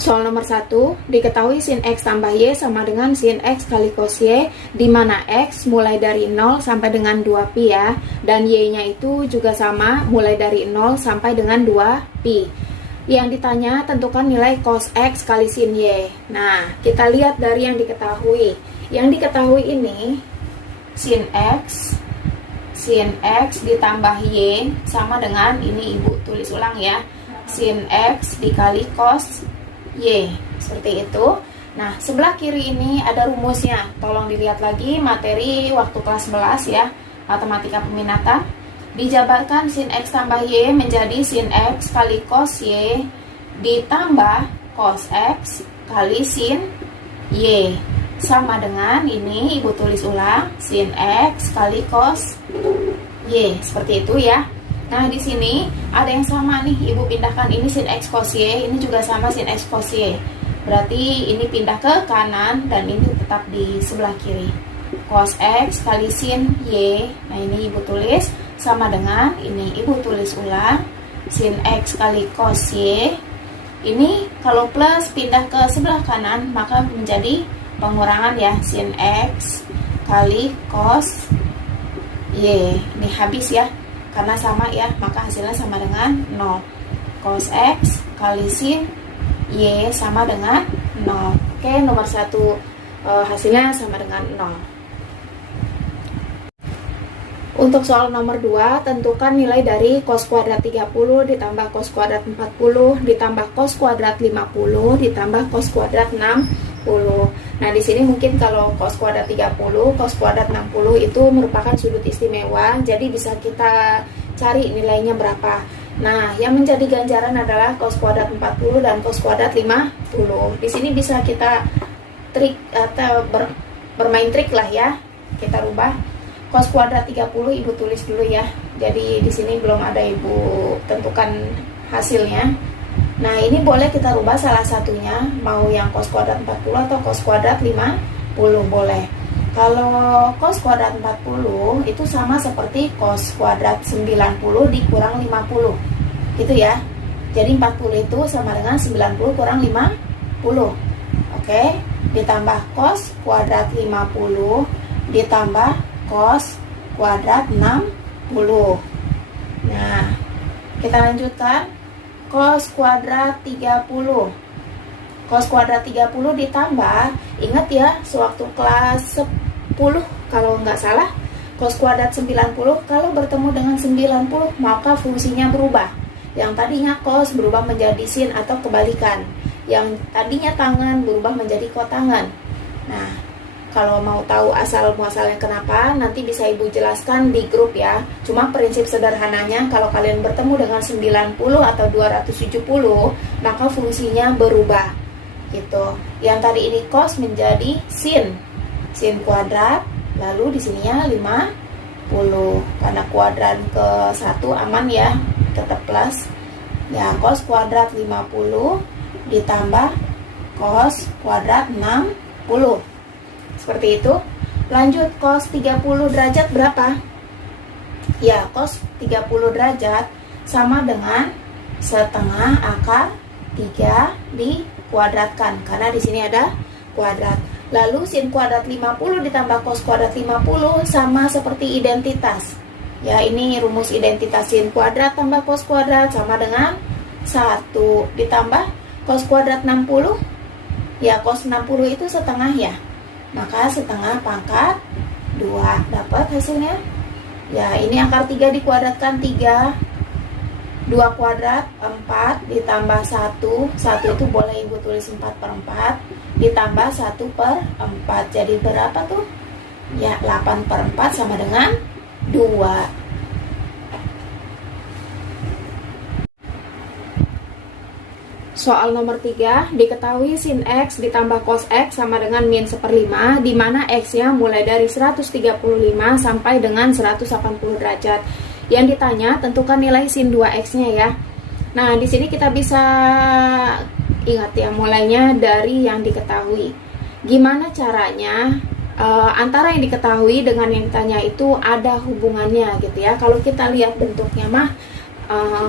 Soal nomor 1, diketahui sin X tambah Y sama dengan sin X kali cos Y, di mana X mulai dari 0 sampai dengan 2pi ya, dan Y-nya itu juga sama, mulai dari 0 sampai dengan 2pi. Yang ditanya, tentukan nilai cos X kali sin Y. Nah, kita lihat dari yang diketahui. Yang diketahui ini, sin X ditambah Y sama dengan, ini Ibu tulis ulang ya, sin X dikali cos Y, seperti itu. Nah, sebelah kiri ini ada rumusnya. Tolong dilihat lagi materi waktu kelas 11 ya, matematika peminatan. Dijabarkan sin X tambah Y menjadi sin X kali cos Y ditambah cos X kali sin Y. Sama dengan ini, Ibu tulis ulang, sin X kali cos Y, seperti itu ya. Nah, di sini ada yang sama nih, Ibu pindahkan ini sin X cos Y, ini juga sama sin X cos Y. Berarti ini pindah ke kanan dan ini tetap di sebelah kiri. Cos X kali sin Y, nah ini Ibu tulis sama dengan ini, Ibu tulis ulang, sin X kali cos Y. Ini kalau plus pindah ke sebelah kanan maka menjadi pengurangan ya, sin X kali cos Y. Ini habis ya, karena sama ya, maka hasilnya sama dengan 0. Cos X kali sin Y sama dengan 0. Oke, nomor 1 hasilnya sama dengan 0. Untuk soal nomor 2, tentukan nilai dari cos kuadrat 30 ditambah cos kuadrat 40 ditambah cos kuadrat 50 ditambah cos kuadrat 60. Nah, di sini mungkin kalau cos kuadrat 30, cos kuadrat 60 itu merupakan sudut istimewa, jadi bisa kita cari nilainya berapa. Nah, yang menjadi ganjaran adalah cos kuadrat 40 dan cos kuadrat 50. Di sini bisa kita trik atau bermain trik lah ya. Kita rubah. Cos kuadrat 30 Ibu tulis dulu ya. Jadi di sini belum ada Ibu tentukan hasilnya. Nah, ini boleh kita rubah salah satunya, mau yang cos kuadrat 40 atau cos kuadrat 50 boleh. Kalau cos kuadrat 40 itu sama seperti cos kuadrat 90 dikurang 50. Gitu ya. Jadi 40 itu sama dengan 90 kurang 50. Oke, ditambah cos kuadrat 50 ditambah cos kuadrat 60. Nah, kita lanjutkan. Cos kuadrat 30. Cos kuadrat 30 ditambah, ingat ya, sewaktu kelas 10 kalau nggak salah, cos kuadrat 90 kalau bertemu dengan 90 maka fungsinya berubah. Yang tadinya cos berubah menjadi sin atau kebalikan. Yang tadinya tangan berubah menjadi kotangan. Nah, kalau mau tahu asal muasalnya kenapa, nanti bisa Ibu jelaskan di grup ya. Cuma prinsip sederhananya, kalau kalian bertemu dengan 90 atau 270, maka fungsinya berubah. Gitu. Yang tadi ini cos menjadi sin kuadrat, lalu di sininya 50. Karena kuadran ke 1 aman ya, tetap plus. Ya, cos kuadrat 50 ditambah cos kuadrat 60. Seperti itu. Lanjut, cos 30 derajat berapa? Ya, cos 30 derajat sama dengan setengah akar 3 dikuadratkan, karena di sini ada kuadrat. Lalu sin kuadrat 50 ditambah cos kuadrat 50 sama seperti identitas. Ya, ini rumus identitas, sin kuadrat tambah cos kuadrat sama dengan 1 ditambah cos kuadrat 60. Ya, cos 60 itu setengah ya. Maka setengah pangkat 2 dapat hasilnya. Ya, ini akar 3 dikuadratkan 3. 2 kuadrat 4 ditambah 1. 1 itu boleh Ibu tulis 4/4 ditambah 1/4. Jadi berapa tuh? Ya, 8/4 sama dengan 2. Soal nomor 3, diketahui sin X ditambah cos X sama dengan min 1/5, di mana X-nya mulai dari 135 sampai dengan 180 derajat. Yang ditanya, tentukan nilai sin 2X-nya ya. Nah, di sini kita bisa ingat ya, mulainya dari yang diketahui. Gimana caranya antara yang diketahui dengan yang ditanya itu ada hubungannya gitu ya. Kalau kita lihat bentuknya mah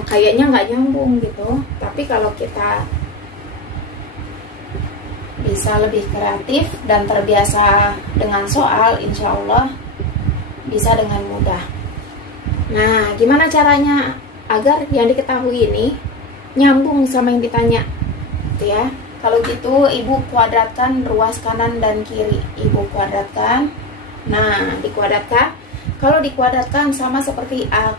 kayaknya nggak nyambung gitu, tapi kalau kita bisa lebih kreatif dan terbiasa dengan soal, insya Allah bisa dengan mudah. Nah, gimana caranya agar yang diketahui ini nyambung sama yang ditanya, gitu ya. Kalau gitu, Ibu kuadratkan ruas kanan dan kiri. Ibu kuadratkan. Nah, dikuadratkan. Kalau dikuadratkan sama seperti A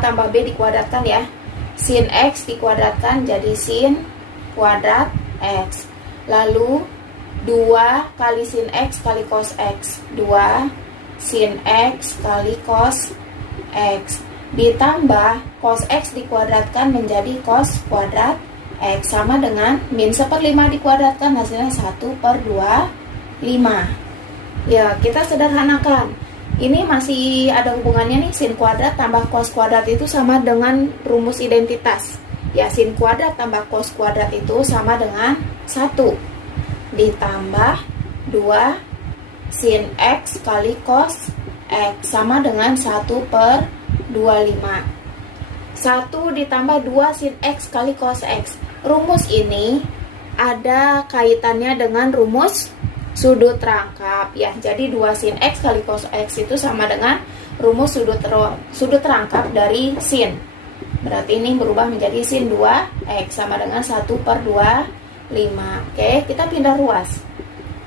tambah B dikuadratkan ya. Sin X dikuadratkan jadi sin kuadrat X. Lalu 2 kali sin X kali cos X. 2 sin X kali cos X. Ditambah cos X dikuadratkan menjadi cos kuadrat X. Sama dengan min 1/5 dikuadratkan hasilnya 1/25. Ya, kita sederhanakan. Ini masih ada hubungannya nih, sin kuadrat tambah cos kuadrat itu sama dengan rumus identitas. Ya, sin kuadrat tambah cos kuadrat itu sama dengan 1 ditambah 2 sin X kali cos X sama dengan 1/25. 1 ditambah 2 sin X kali cos X. Rumus ini ada kaitannya dengan rumus sudut rangkap ya. Jadi 2 sin X kali cos X itu sama dengan rumus sudut rangkap dari sin. Berarti ini berubah menjadi sin 2X sama dengan 1/25. Oke, kita pindah ruas.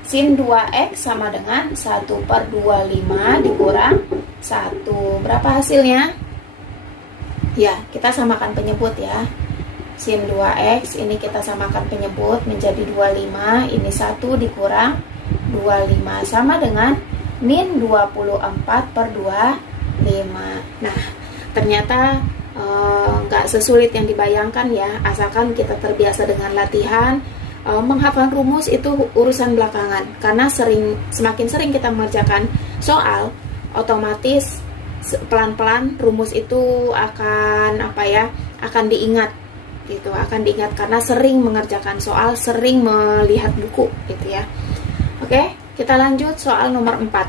Sin 2X sama dengan 1/25 dikurang 1. Berapa hasilnya? Ya, kita samakan penyebut ya. Sin 2X ini kita samakan penyebut menjadi 25. Ini 1 dikurang 25 sama dengan min 24/25. Nah, ternyata nggak sesulit yang dibayangkan ya, asalkan kita terbiasa dengan latihan. Menghafal rumus itu urusan belakangan, karena semakin sering kita mengerjakan soal, otomatis pelan-pelan rumus itu akan diingat gitu, akan diingat karena sering mengerjakan soal, sering melihat buku gitu ya. Oke, kita lanjut soal nomor 4.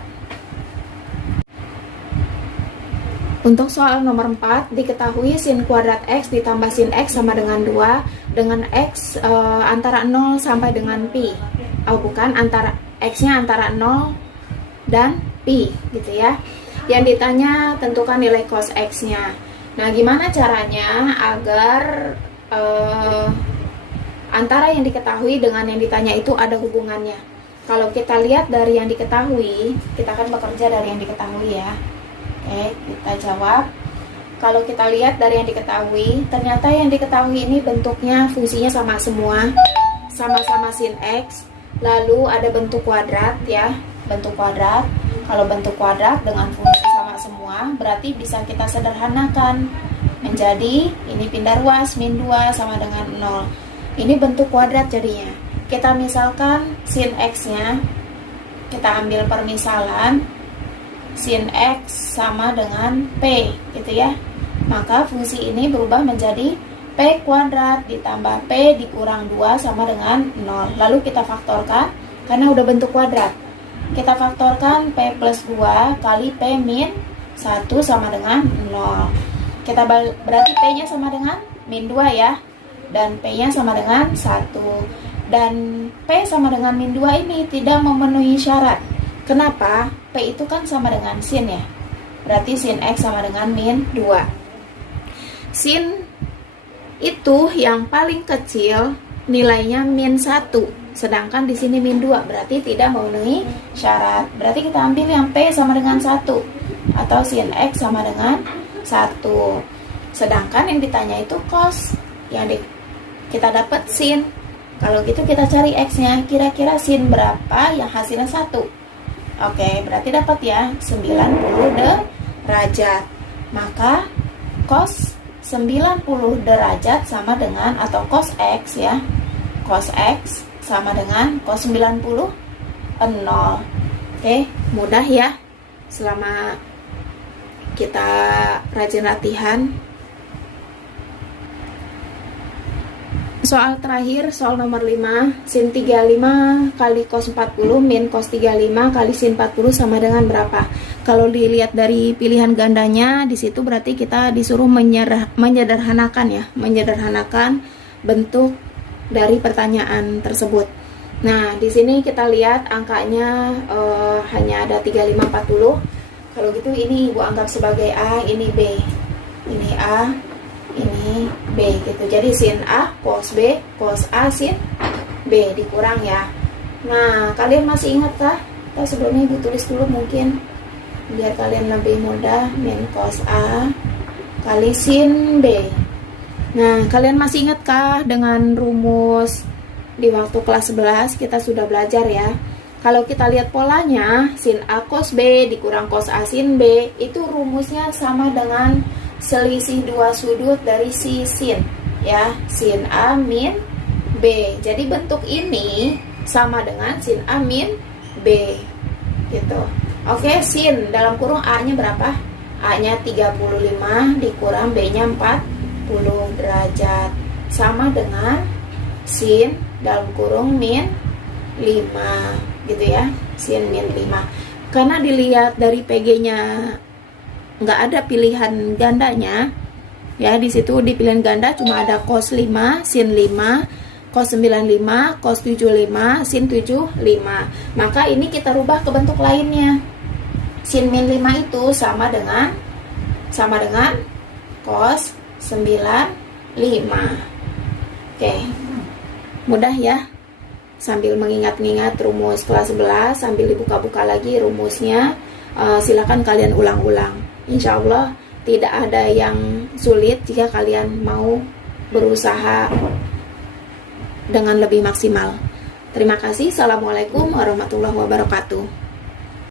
Untuk soal nomor 4, diketahui sin kuadrat X ditambah sin X sama dengan 2 dengan X antara 0 sampai dengan Pi. Antara X-nya antara 0 dan Pi gitu ya. Yang ditanya tentukan nilai cos X-nya. Nah, gimana caranya agar antara yang diketahui dengan yang ditanya itu ada hubungannya? Kalau kita lihat dari yang diketahui, kita akan bekerja dari yang diketahui ya. Oke, kita jawab. Kalau kita lihat dari yang diketahui, ternyata yang diketahui ini bentuknya, fungsinya sama semua, sama-sama sin X. Lalu ada bentuk kuadrat ya, bentuk kuadrat. Kalau bentuk kuadrat dengan fungsi sama semua, berarti bisa kita sederhanakan menjadi ini pindah ruas, min 2 sama dengan 0. Ini bentuk kuadrat jadinya. Kita misalkan sin X-nya, kita ambil permisalan sin X sama dengan P gitu ya. Maka fungsi ini berubah menjadi P kuadrat ditambah P dikurang 2 sama dengan 0. Lalu kita faktorkan karena udah bentuk kuadrat. Kita faktorkan P plus 2 kali P min 1 sama dengan 0. Berarti P-nya sama dengan min 2 ya. Dan P-nya sama dengan 1. Dan P sama dengan min 2 ini tidak memenuhi syarat. Kenapa? P itu kan sama dengan sin ya. Berarti sin X sama dengan min 2. Sin itu yang paling kecil nilainya min 1. Sedangkan di sini min 2. Berarti tidak memenuhi syarat. Berarti kita ambil yang P sama dengan 1. Atau sin X sama dengan 1. Sedangkan yang ditanya itu cos. Kita dapat sin. Kalau gitu kita cari X-nya. Kira-kira sin berapa yang hasilnya 1? Oke, berarti dapat ya 90 derajat. Maka cos 90 derajat sama dengan, atau cos X ya, cos X sama dengan cos 90 0. Oke, mudah ya selama kita rajin latihan. Soal terakhir, soal nomor 5, sin 35 kali cos 40 min cos 35 kali sin 40 sama dengan berapa? Kalau dilihat dari pilihan gandanya, di situ berarti kita disuruh menyederhanakan ya, menyederhanakan bentuk dari pertanyaan tersebut. Nah, di sini kita lihat angkanya hanya ada 3540. Kalau gitu ini Ibu anggap sebagai A, ini B. Ini A, ini B gitu. Jadi sin A cos B, cos A sin B dikurang ya. Nah, kalian masih ingat kah? Kita sebelumnya Ibu tulis dulu mungkin biar kalian lebih mudah. Min cos A kali sin B. Nah, kalian masih ingat kah dengan rumus di waktu kelas 11 kita sudah belajar ya. Kalau kita lihat polanya, sin A cos B dikurang cos A sin B, itu rumusnya sama dengan selisih dua sudut dari si sin ya, sin A min B. Jadi bentuk ini sama dengan sin A min B gitu. Oke, sin dalam kurung A-nya berapa? A-nya 35 dikurang B-nya 40 derajat sama dengan sin dalam kurung min 5 gitu ya, sin min 5. Karena dilihat dari PG-nya nggak ada pilihan gandanya ya, di situ di pilihan ganda cuma ada cos 5, sin 5, cos 95, cos 75, sin 75. Maka ini kita rubah ke bentuk lainnya. Sin min 5 itu sama dengan cos 95. Oke. Mudah ya. Sambil mengingat-ingat rumus kelas 11, sambil dibuka-buka lagi rumusnya, silakan kalian ulang-ulang. Insya Allah tidak ada yang sulit jika kalian mau berusaha dengan lebih maksimal. Terima kasih. Assalamualaikum warahmatullahi wabarakatuh.